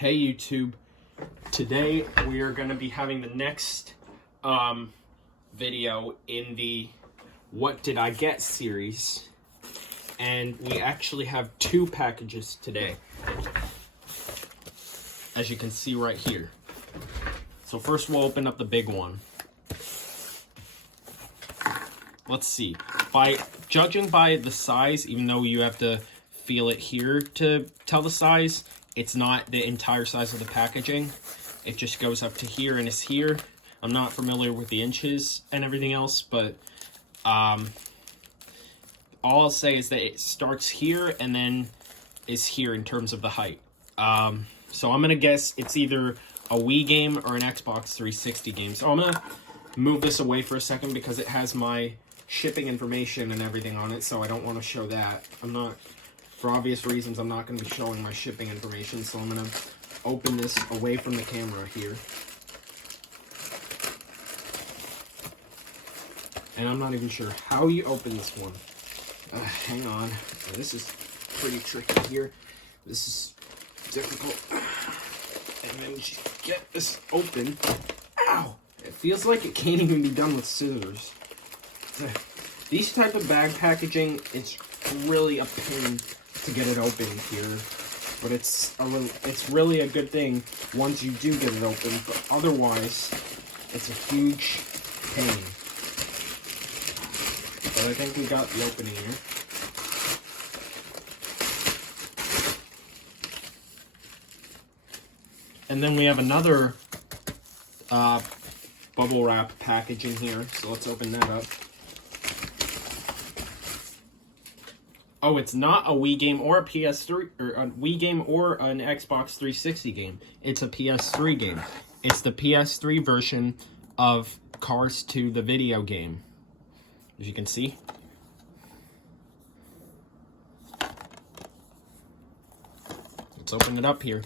Hey YouTube, today we are going to be having the next video in the What Did I Get series, and we actually have two packages today, as you can see right here. So first we'll open up the big one. Let's see, judging by the size, even though you have to feel it here to tell the size, it's not the entire size of the packaging. It just goes up to here and is here. I'm not familiar with the inches and everything else, but all I'll say is that it starts here and then is here in terms of the height. So I'm gonna guess it's either a Wii game or an Xbox 360 game. So I'm gonna move this away for a second because it has my shipping information and everything on it, so I don't want to show that. For obvious reasons, I'm not going to be showing my shipping information, so I'm going to open this away from the camera here. And I'm not even sure how you open this one. Hang on. This is pretty tricky here. This is difficult. And then just get this open. Ow! It feels like it can't even be done with scissors. These type of bag packaging, it's really a pain to get it open here, but it's really a good thing once you do get it open, but otherwise it's a huge pain. But I think we got the opening here. And then we have another bubble wrap package in here, so let's open that up. Oh, it's not a Wii game or a PS3, or a Wii game or an Xbox 360 game. It's a PS3 game. It's the PS3 version of Cars 2, the video game. As you can see. Let's open it up here.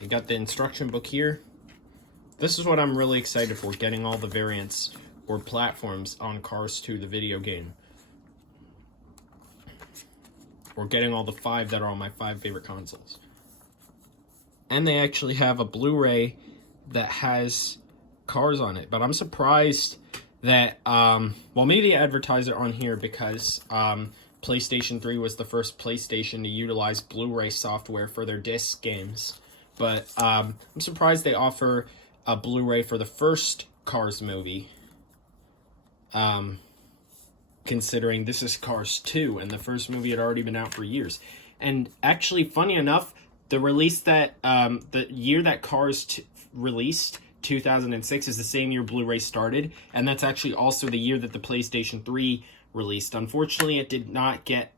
We got the instruction book here. This is what I'm really excited for, getting all the variants or platforms on Cars 2, the video game. Or getting all the 5 that are on my 5 favorite consoles. And they actually have a Blu-ray that has Cars on it. But I'm surprised that, well, maybe they advertise it on here because PlayStation 3 was the first PlayStation to utilize Blu-ray software for their disc games. But I'm surprised they offer a Blu-ray for the first Cars movie. Considering this is Cars 2, and the first movie had already been out for years. And actually, funny enough, the release that, the year that Cars released, 2006, is the same year Blu-ray started, and that's actually also the year that the PlayStation 3 released. Unfortunately, it did not get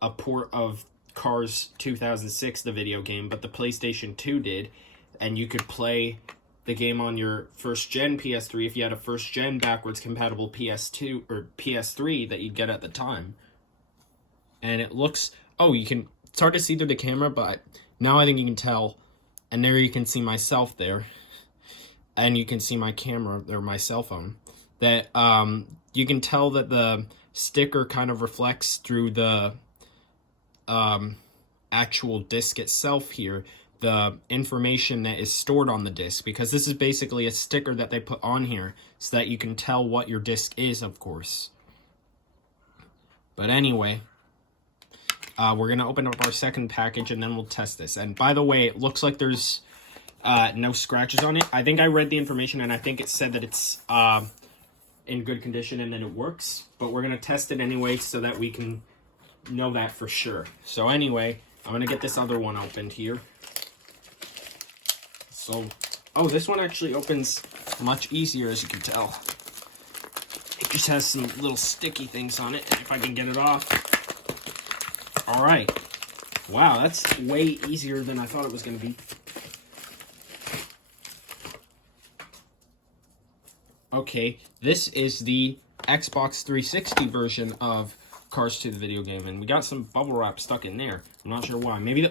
a port of Cars 2006, the video game, but the PlayStation 2 did, and you could play the game on your first-gen PS3 if you had a first-gen backwards-compatible PS2 or PS3 that you'd get at the time. And it looks... Oh, it's hard to see through the camera, but now I think you can tell. And there you can see myself there. And you can see my camera, or my cell phone. That you can tell that the sticker kind of reflects through the actual disc itself here, the information that is stored on the disc, because this is basically a sticker that they put on here so that you can tell what your disc is, of course. But anyway, we're going to open up our second package and then we'll test this. And by the way, it looks like there's no scratches on it. I think I read the information and I think it said that it's in good condition and then it works. But we're going to test it anyway so that we can know that for sure. So anyway, I'm going to get this other one opened here. So, oh, this one actually opens much easier, as you can tell. It just has some little sticky things on it, if I can get it off. All right. Wow, that's way easier than I thought it was going to be. Okay, this is the Xbox 360 version of Cars 2, the video game, and we got some bubble wrap stuck in there. I'm not sure why. Maybe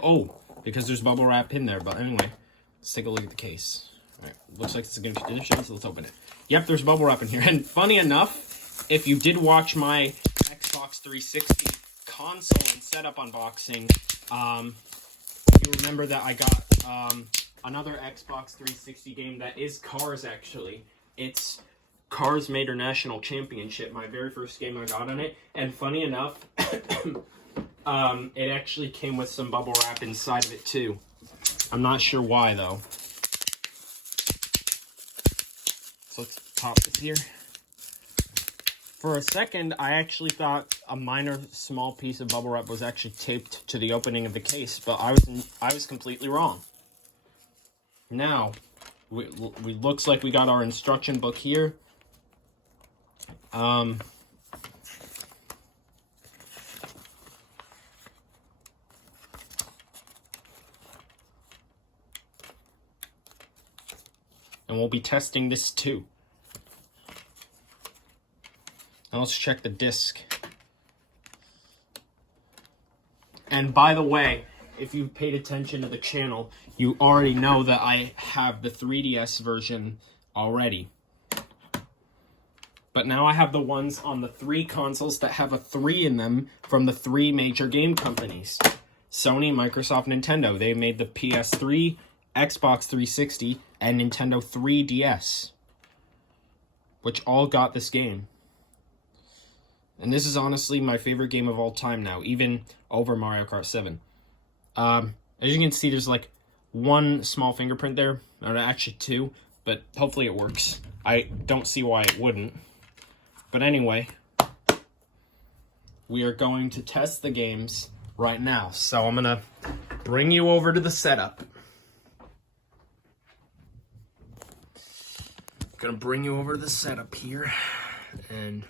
because there's bubble wrap in there, but anyway. Let's take a look at the case. All right, looks like it's in good condition, so let's open it. Yep, there's bubble wrap in here. And funny enough, if you did watch my Xbox 360 console and setup unboxing, you remember that I got another Xbox 360 game that is Cars, actually. It's Cars Major National Championship, my very first game I got on it. And funny enough, it actually came with some bubble wrap inside of it too. I'm not sure why though. So let's pop this here. For a second, I actually thought a minor small piece of bubble wrap was actually taped to the opening of the case, but I was completely wrong. Now, we looks like we got our instruction book here. And we'll be testing this too. Now let's check the disc. And by the way, if you've paid attention to the channel, you already know that I have the 3DS version already. But now I have the ones on the 3 consoles that have a 3 in them from the 3 major game companies. Sony, Microsoft, Nintendo. They made the PS3, Xbox 360, and Nintendo 3DS. Which all got this game. And this is honestly my favorite game of all time now, even over Mario Kart 7. As you can see, there's like one small fingerprint there, or actually 2, but hopefully it works. I don't see why it wouldn't. But anyway, we are going to test the games right now. So I'm gonna bring you over to the setup. Here, and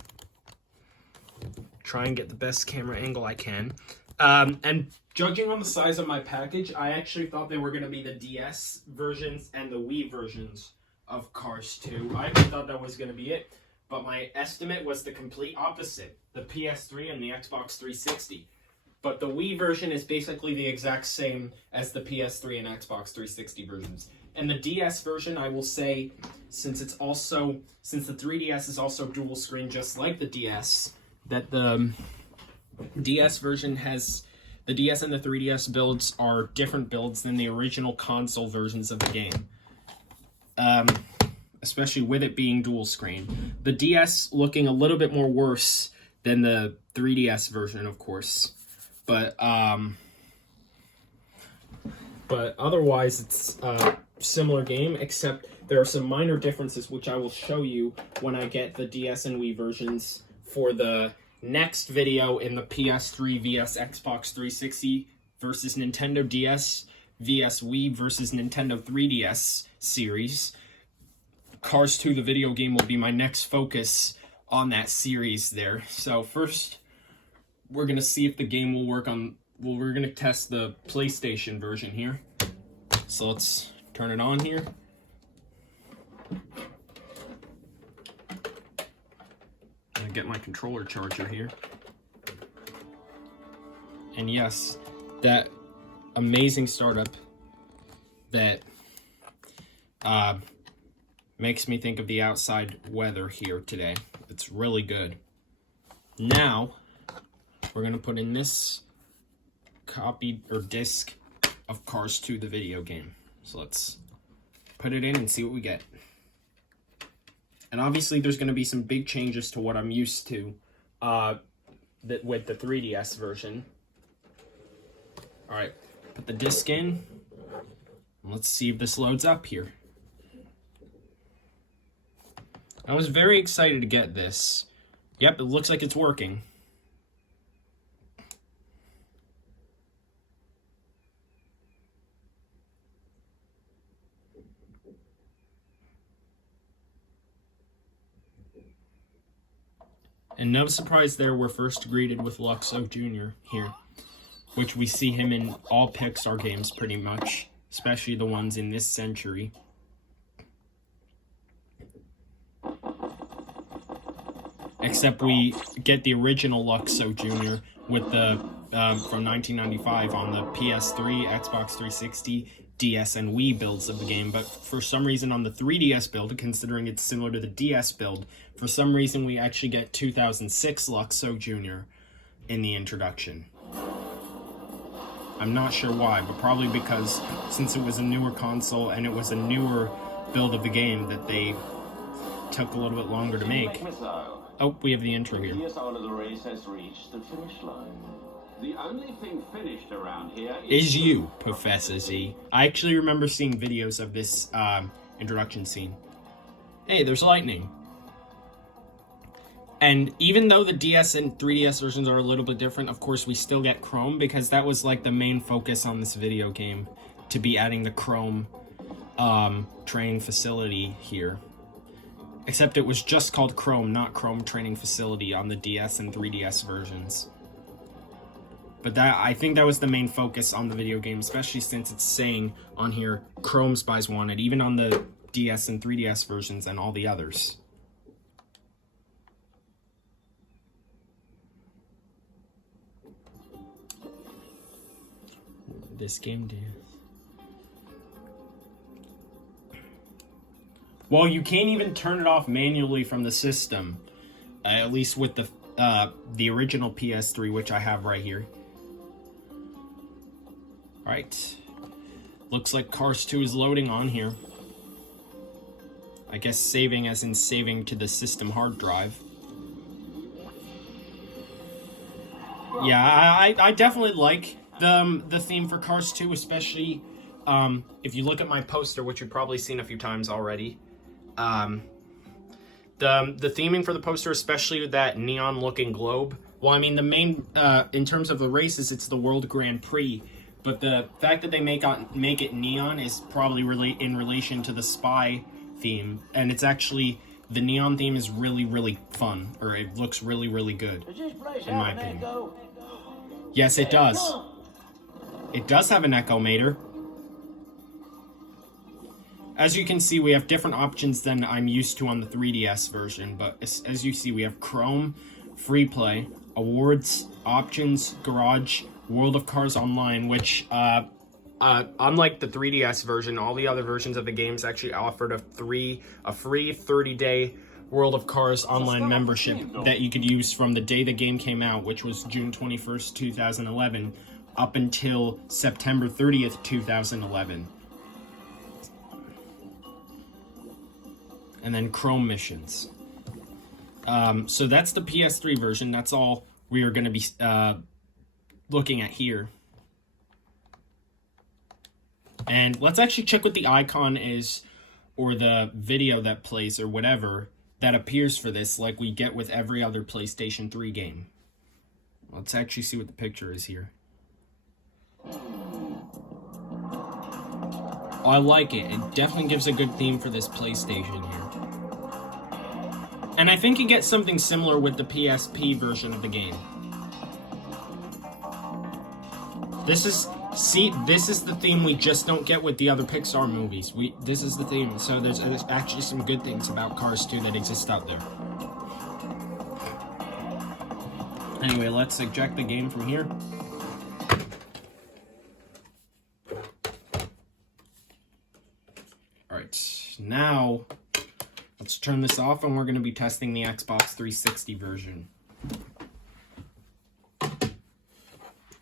try and get the best camera angle I can. And judging on the size of my package, I actually thought they were going to be the DS versions and the Wii versions of Cars 2. I thought that was going to be it, but my estimate was the complete opposite, the PS3 and the Xbox 360. But the Wii version is basically the exact same as the PS3 and Xbox 360 versions. And the DS version, I will say, since the 3DS is also dual screen just like the DS, that the DS version has, the DS and the 3DS builds are different builds than the original console versions of the game. Especially with it being dual screen. The DS looking a little bit more worse than the 3DS version, of course. But otherwise, it's a similar game, except there are some minor differences, which I will show you when I get the DS and Wii versions for the next video in the PS3 vs Xbox 360 versus Nintendo DS vs Wii versus Nintendo 3DS series. Cars 2, the video game, will be my next focus on that series there. So first, we're going to see if the game will work on... Well, we're going to test the PlayStation version here. So let's turn it on here. And get my controller charger here. And yes, that amazing startup that makes me think of the outside weather here today. It's really good. Now, we're going to put in this copy or disc of Cars 2, the video game. So let's put it in and see what we get. And obviously there's going to be some big changes to what I'm used to with the 3DS version. Alright, put the disc in. Let's see if this loads up here. I was very excited to get this. Yep, it looks like it's working. And no surprise there, we're first greeted with Luxo Jr. here, which we see him in all Pixar games pretty much, especially the ones in this century. Except we get the original Luxo Jr. with the from 1995 on the PS3, Xbox 360, DS, and Wii builds of the game. But for some reason on the 3DS build, considering it's similar to the DS build, for some reason we actually get 2006 Luxo Jr. in the introduction. I'm not sure why, but probably because since it was a newer console and it was a newer build of the game that they took a little bit longer to make. Oh, we have the intro here. The hour of the race has reached the finish line. The only thing finished around here is you, Professor Z. I actually remember seeing videos of this introduction scene. Hey, there's lightning. And even though the DS and 3DS versions are a little bit different, of course, we still get Chrome, because that was like the main focus on this video game, to be adding the Chrome training facility here. Except it was just called Chrome, not Chrome Training Facility on the DS and 3DS versions. But I think that was the main focus on the video game, especially since it's saying on here, Chrome Spies Wanted, even on the DS and 3DS versions and all the others. This game did. Well, you can't even turn it off manually from the system, at least with the original PS3, which I have right here. Alright, looks like Cars 2 is loading on here. I guess saving as in saving to the system hard drive. Yeah, I definitely like the theme for Cars 2, especially if you look at my poster, which you've probably seen a few times already. The theming for the poster, especially with that neon looking globe. Well, I mean, the main in terms of the races, it's the World Grand Prix, but the fact that they make it neon is probably really in relation to the Spy theme, and it's actually, the neon theme is really fun, or it looks really good in my opinion. Yes, it does. It does have an echo meter. As you can see, we have different options than I'm used to on the 3DS version, but as you see, we have Chrome, Free Play, Awards, Options, Garage, World of Cars Online, which, unlike the 3DS version, all the other versions of the games actually offered a free 30-day World of Cars Online membership that you could use from the day the game came out, which was June 21st, 2011, up until September 30th, 2011. And then Chrome missions. So that's the PS3 version. That's all we are going to be looking at here. And let's actually check what the icon is, or the video that plays, or whatever that appears for this, like we get with every other PlayStation 3 game. Let's actually see what the picture is here. Oh, I like it. It definitely gives a good theme for this PlayStation here. And I think you get something similar with the PSP version of the game. This is the theme we just don't get with the other Pixar movies. This is the theme, so there's actually some good things about Cars 2 that exist out there. Anyway, let's eject the game from here. Alright, now let's turn this off, and we're going to be testing the Xbox 360 version.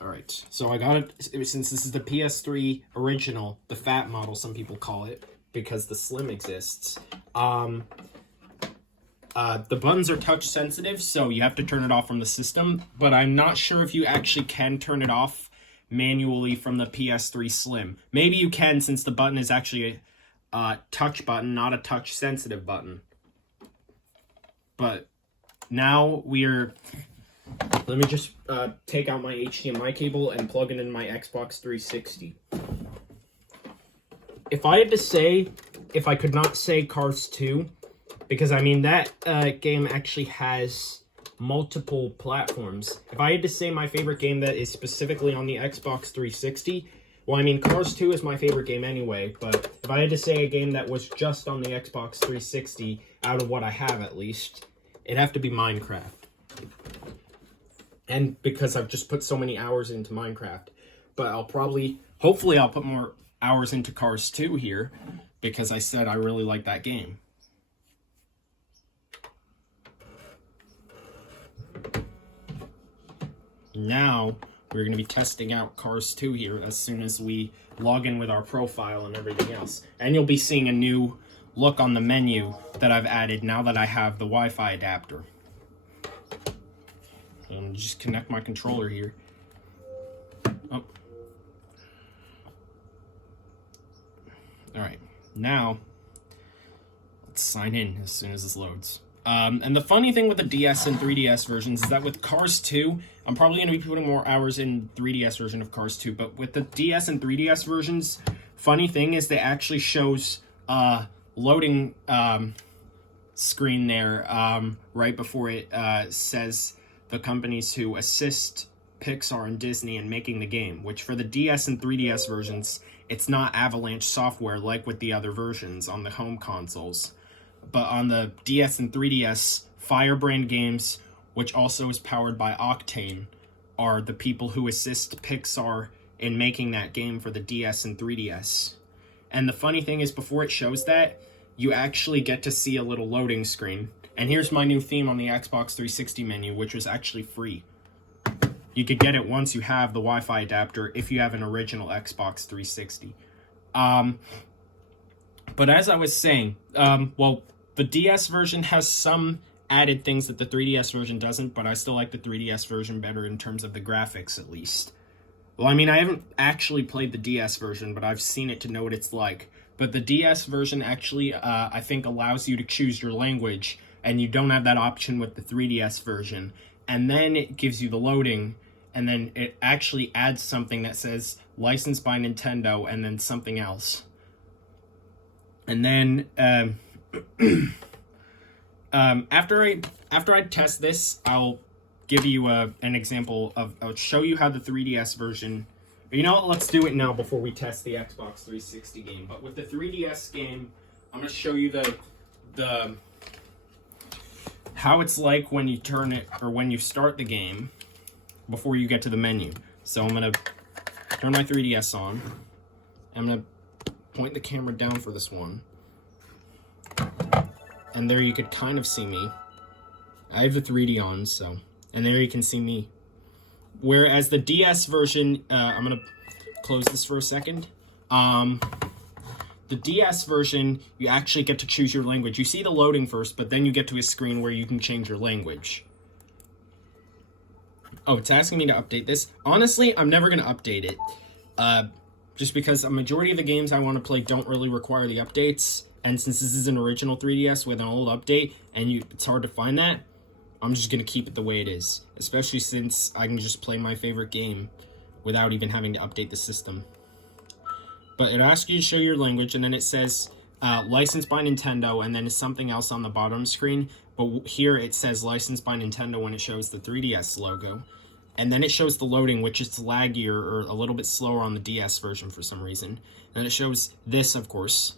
Alright, so I got it, since this is the PS3 original, the fat model, some people call it, because the Slim exists. The buttons are touch sensitive, so you have to turn it off from the system, but I'm not sure if you actually can turn it off manually from the PS3 Slim. Maybe you can, since the button is actually a touch button, not a touch sensitive button. But now let me just take out my HDMI cable and plug it in my Xbox 360. If I could not say Cars 2, because I mean that game actually has multiple platforms. If I had to say my favorite game that is specifically on the Xbox 360, well, I mean, Cars 2 is my favorite game anyway, but if I had to say a game that was just on the Xbox 360, out of what I have at least, it'd have to be Minecraft. And because I've just put so many hours into Minecraft. But hopefully I'll put more hours into Cars 2 here, because I said I really like that game. Now, We're going to be testing out Cars 2 here as soon as we log in with our profile and everything else. And you'll be seeing a new look on the menu that I've added now that I have the Wi-Fi adapter. Just connect my controller here. Oh. Alright, now let's sign in as soon as this loads. And the funny thing with the DS and 3DS versions is that with Cars 2, I'm probably going to be putting more hours in 3DS version of Cars 2, but with the DS and 3DS versions, funny thing is they actually shows loading screen there right before it says the companies who assist Pixar and Disney in making the game, which for the DS and 3DS versions, it's not Avalanche software like with the other versions on the home consoles. But on the DS and 3DS, Firebrand Games, which also is powered by Octane, are the people who assist Pixar in making that game for the DS and 3DS. And the funny thing is, before it shows that, you actually get to see a little loading screen. And here's my new theme on the Xbox 360 menu, which was actually free. You could get it once you have the Wi-Fi adapter if you have an original Xbox 360. But as I was saying, well, the DS version has some added things that the 3DS version doesn't, but I still like the 3DS version better in terms of the graphics, at least. Well, I mean, I haven't actually played the DS version, but I've seen it to know what it's like. But the DS version actually, I think, allows you to choose your language, and you don't have that option with the 3DS version. And then it gives you the loading, and then it actually adds something that says licensed by Nintendo, and then something else. And then after I test this, I'll give you an example of. I'll show you how the 3DS version. You know what? Let's do it now before we test the Xbox 360 game. But with the 3DS game, I'm gonna show you the how it's like when you turn it or when you start the game before you get to the menu. So I'm gonna turn my 3DS on. I'm gonna point the camera down for this one. And there you could kind of see me. I have the 3D on, so... And there you can see me. Whereas the DS version... I'm going to close this for a second. The DS version, you actually get to choose your language. You see the loading first, but then you get to a screen where you can change your language. Oh, it's asking me to update this. Honestly, I'm never going to update it. Just because a majority of the games I want to play don't really require the updates. And since this is an original 3DS with an old update, and it's hard to find that, I'm just going to keep it the way it is. Especially since I can just play my favorite game without even having to update the system. But it asks you to show your language, and then it says licensed by Nintendo, and then it's something else on the bottom screen. But here it says licensed by Nintendo when it shows the 3DS logo. And then it shows the loading, which is laggier or a little bit slower on the DS version for some reason. And then it shows this, of course.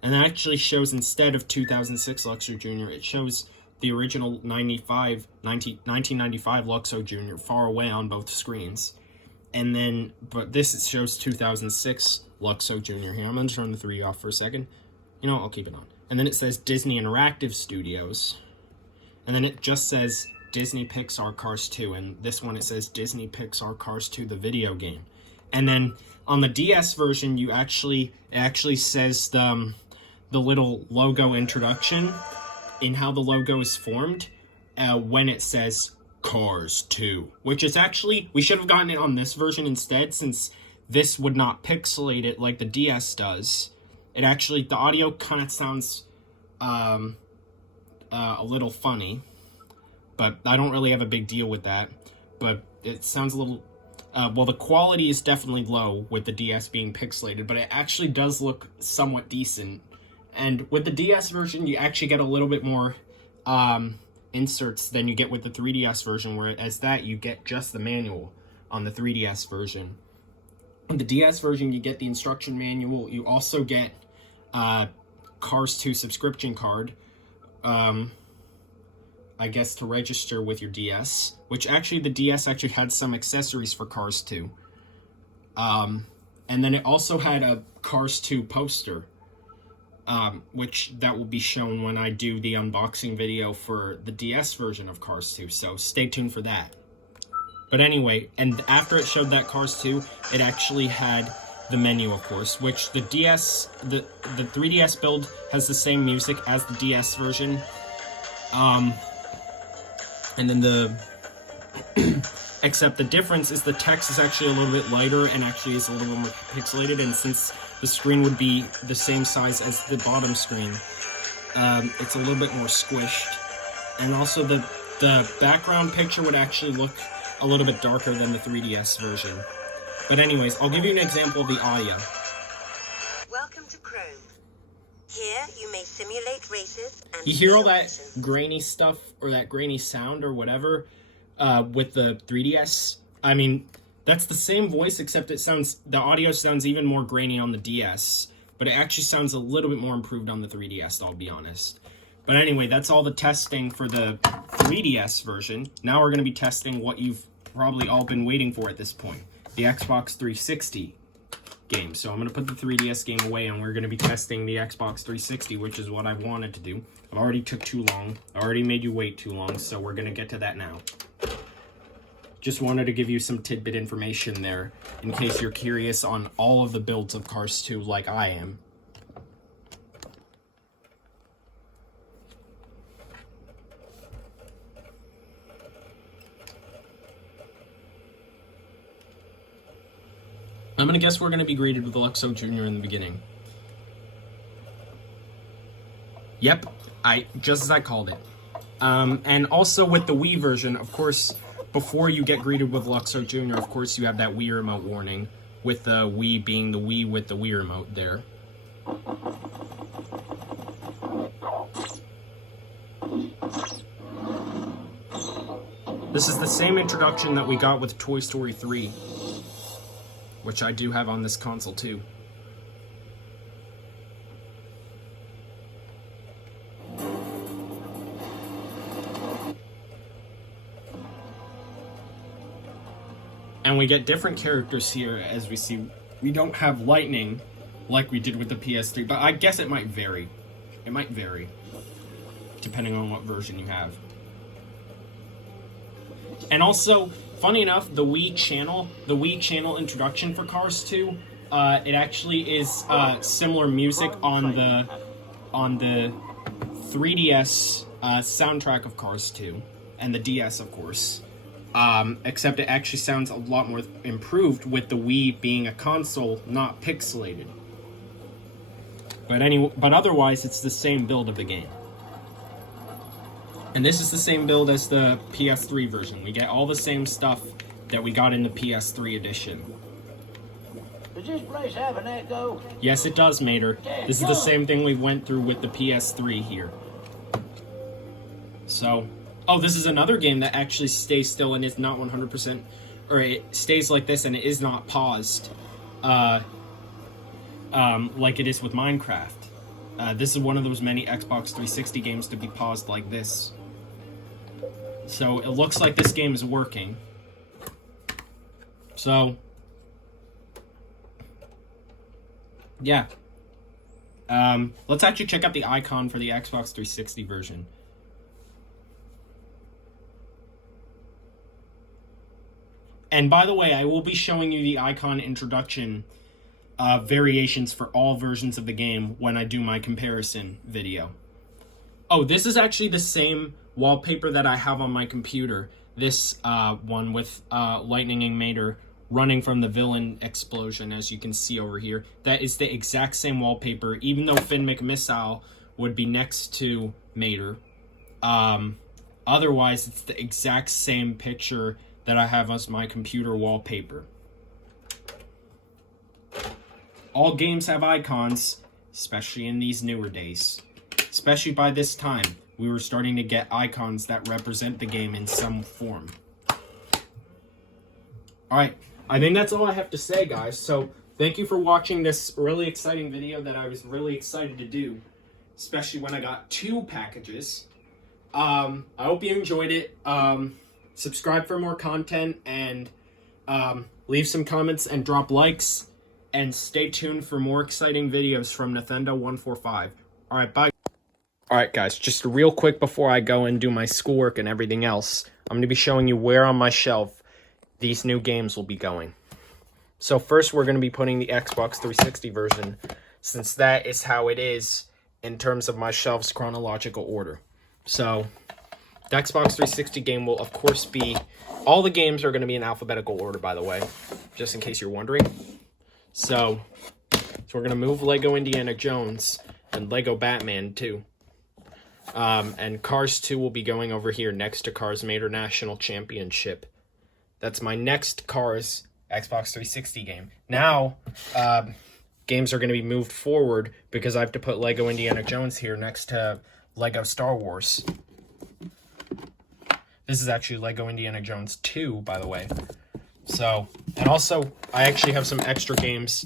And that actually shows, instead of 2006 Luxo Jr., it shows the original 1995 Luxo Jr. far away on both screens. And then, but this shows 2006 Luxo Jr. here. I'm going to turn the 3 off for a second. You know, I'll keep it on. And then it says Disney Interactive Studios. And then it just says Disney Pixar Cars 2. And this one it says Disney Pixar Cars 2, the video game. And then on the DS version, it actually says the little logo introduction in how the logo is formed when it says Cars 2, which is actually, we should have gotten it on this version instead, since this would not pixelate it like the DS does. It actually, the audio kind of sounds a little funny, but I don't really have a big deal with that. But it sounds a little, well, the quality is definitely low with the DS being pixelated, but it actually does look somewhat decent. And with the DS version, you actually get a little bit more inserts than you get with the 3DS version, whereas that, you get just the manual on the 3DS version. In the DS version, you get the instruction manual. You also get Cars 2 subscription card, I guess, to register with your DS, which actually the DS actually had some accessories for Cars 2. And then it also had a Cars 2 poster, which that will be shown when I do the unboxing video for the DS version of Cars 2, so stay tuned for that. But anyway, and after it showed that Cars 2, it actually had the menu, of course, which the 3DS build has the same music as the DS version. And then except the difference is the text is actually a little bit lighter and actually is a little bit more pixelated, and since the screen would be the same size as the bottom screen, it's a little bit more squished. And also the background picture would actually look a little bit darker than the 3DS version. But anyways, I'll give you an example of the audio. Welcome to Chrome. Here you may simulate races and you hear all that grainy stuff or that grainy sound or whatever with the 3DS? I mean, that's the same voice, except the audio sounds even more grainy on the DS, but it actually sounds a little bit more improved on the 3DS, I'll be honest. But anyway, that's all the testing for the 3DS version. Now we're going to be testing what you've probably all been waiting for at this point, the Xbox 360 game. So I'm going to put the 3DS game away, and we're going to be testing the Xbox 360, which is what I wanted to do. I've already took too long. I already made you wait too long, so we're going to get to that now. Just wanted to give you some tidbit information there, in case you're curious on all of the builds of Cars 2 like I am. I'm going to guess we're going to be greeted with Luxo Jr. in the beginning. Yep, just as I called it. And also with the Wii version, of course, before you get greeted with Luxo Jr., of course, you have that Wii remote warning, with the Wii being the Wii with the Wii remote there. This is the same introduction that we got with Toy Story 3. Which I do have on this console too. And we get different characters here, as we see. We don't have lightning like we did with the PS3, but I guess it might vary. It might vary, depending on what version you have. And also, funny enough, the Wii channel introduction for Cars 2, it actually is similar music on the 3DS soundtrack of Cars 2, and the DS, of course. Except it actually sounds a lot more improved with the Wii being a console, not pixelated. But otherwise, it's the same build of the game. And this is the same build as the PS3 version. We get all the same stuff that we got in the PS3 edition. Does this place have an echo? Yes, it does, Mater. This is the same thing we went through with the PS3 here. So, oh, this is another game that actually stays still and is not 100%, or it stays like this and it is not paused, like it is with Minecraft. This is one of those many Xbox 360 games to be paused like this. So it looks like this game is working. So, yeah. Let's actually check out the icon for the Xbox 360 version. And by the way, I will be showing you the icon introduction variations for all versions of the game when I do my comparison video. Oh, this is actually the same wallpaper that I have on my computer. This one with Lightning and Mater running from the villain explosion, as you can see over here. That is the exact same wallpaper, even though Finn McMissile would be next to Mater. Otherwise, it's the exact same picture that I have as my computer wallpaper. All games have icons, especially in these newer days. Especially by this time, we were starting to get icons that represent the game in some form. Alright, I think that's all I have to say, guys. So, thank you for watching this really exciting video that I was really excited to do. Especially when I got 2 packages. I hope you enjoyed it. Subscribe for more content, and leave some comments and drop likes. And stay tuned for more exciting videos from Nathendo145. Alright, bye. Alright guys, just real quick before I go and do my schoolwork and everything else, I'm going to be showing you where on my shelf these new games will be going. So first we're going to be putting the Xbox 360 version, since that is how it is in terms of my shelves chronological order. So the Xbox 360 game will of course be, all the games are going to be in alphabetical order, by the way, just in case you're wondering. So we're going to move Lego Indiana Jones and Lego Batman too. And Cars 2 will be going over here next to Cars Mater National Championship. That's my next Cars Xbox 360 game. Now, games are going to be moved forward because I have to put Lego Indiana Jones here next to Lego Star Wars. This is actually Lego Indiana Jones 2, by the way. So, and also, I actually have some extra games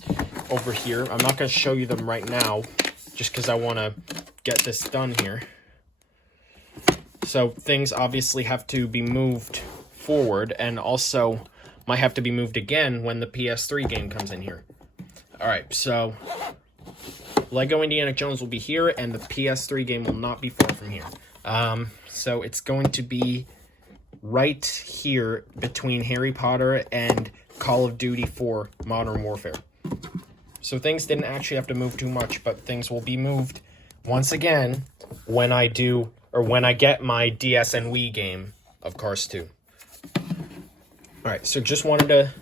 over here. I'm not going to show you them right now, just because I want to get this done here. So, things obviously have to be moved forward, and also might have to be moved again when the PS3 game comes in here. Alright, so Lego Indiana Jones will be here, and the PS3 game will not be far from here. So it's going to be right here between Harry Potter and Call of Duty 4 Modern Warfare. So things didn't actually have to move too much, but things will be moved once again when I get my DS and Wii game of Cars 2. Alright, so just wanted to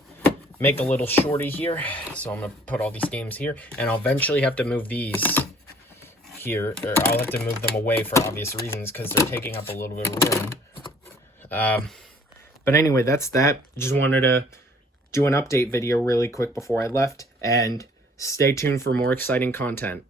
make a little shorty here. So I'm going to put all these games here, and I'll eventually have to move these here, or I'll have to move them away for obvious reasons because they're taking up a little bit of room. But anyway, that's that. Just wanted to do an update video really quick before I left, and stay tuned for more exciting content.